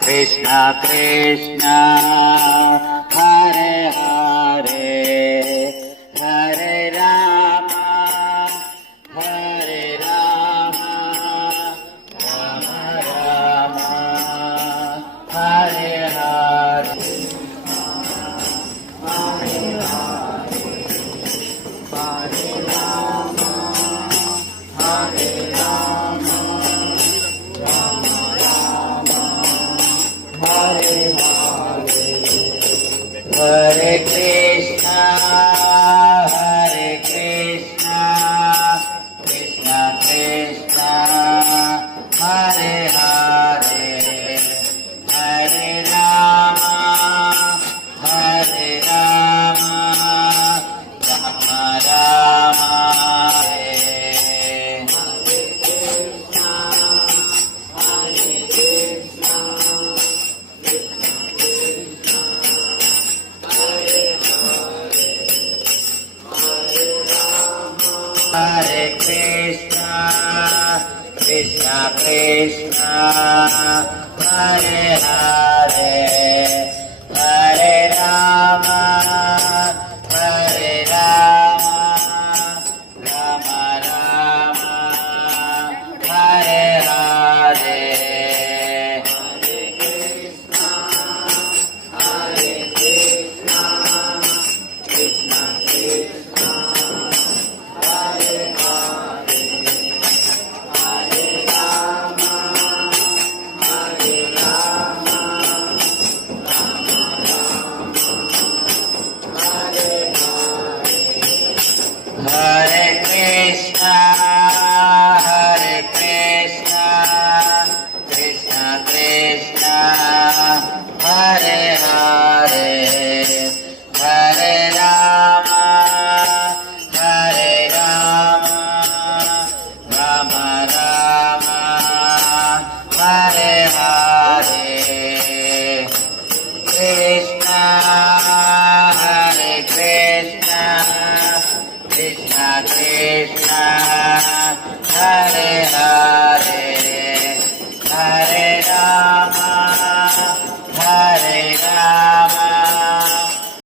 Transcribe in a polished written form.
Krishna Krishna Hare Hare Hare Rama Hare Rama Rama Rama Hare Hare Hare Krishna, Hare Krishna, Krishna Krishna, Hare Hare, Hare Rama, Hare Rama, Rama Rama, Hare Krishna, Krishna Krishna, Hare Hare, Hare Rama, Hare Rama, Rama Rama, Hare Hare. Hare Krishna, Hare Krishna, Krishna Krishna, Hare Hare, Hare Rama, Hare Rama, Rama Rama, Hare Hare, Krishna